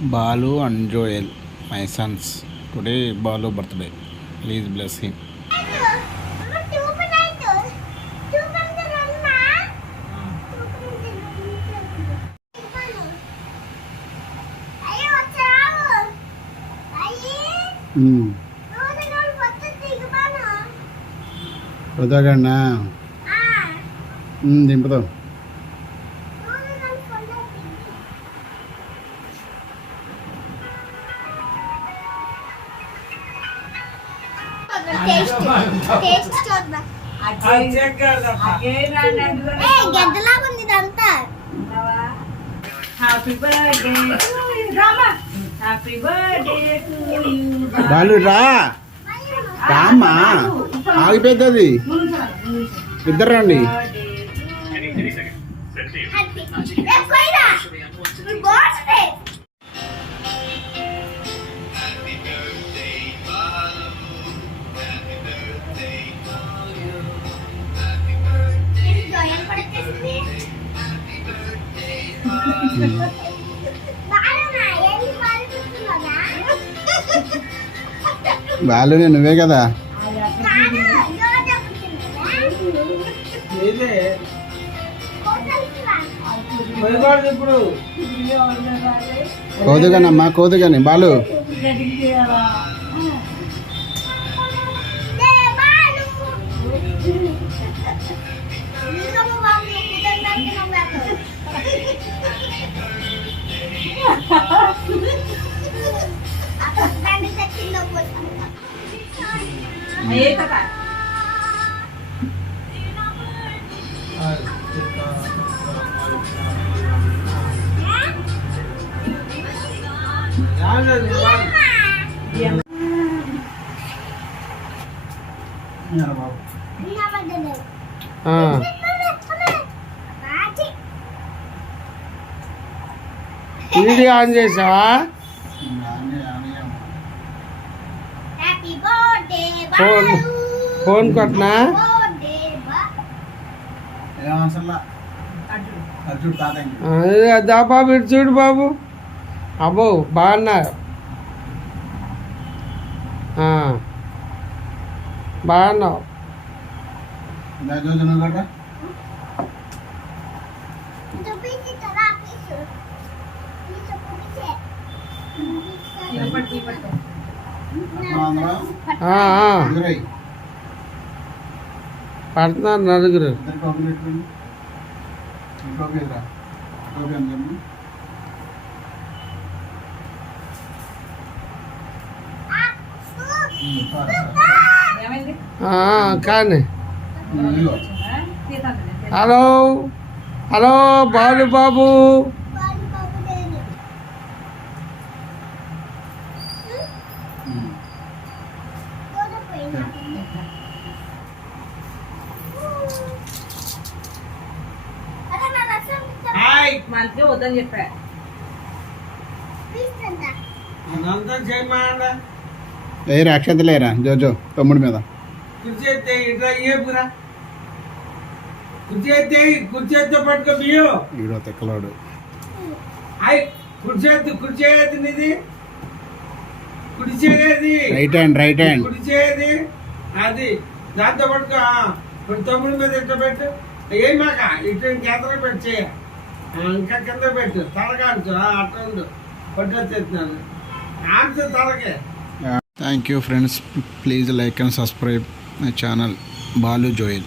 Balu and Joel, my sons. Today Balu birthday. Please bless him. ఉదగన్నా దింపుదాం. Balu రా రామ్మా, ఆగిపోతుంది. ఇద్దరు రండి. బాలునే నువ్వే కదా. కోదుగానమ్మా, కోదుగాని బాలు. వీడియో ఆన్ చేసావా? ఫోన్ కొట్టినా దా బాబు, ఇటు చూడు బాబు. అబ్బో బాగున్నారు, బాగున్నావు. పడుతున్నారు నలుగురు. కానీ హలో హలో బాలు బాబు. మనకి వద్దని చెప్పా. ఏ రాక్షత లేరా జోజో తమ్ముడి మీద. ఈడో తెక్కలాడు. Right hand, right hand. అది దాంతో పట్టుకో. తమ్ముడి మీద ఇట్లా పెట్టు. ఏం మాక ఇటు కేంద్రం పెట్టి చేయ. ఇంకా కింద పెట్టు. తలకాడు అట్లా ఉండు. పట్టొచ్చేస్తున్నాను ఆన్సర్ తలకే. Thank you friends, please like and subscribe my channel Balu Joel.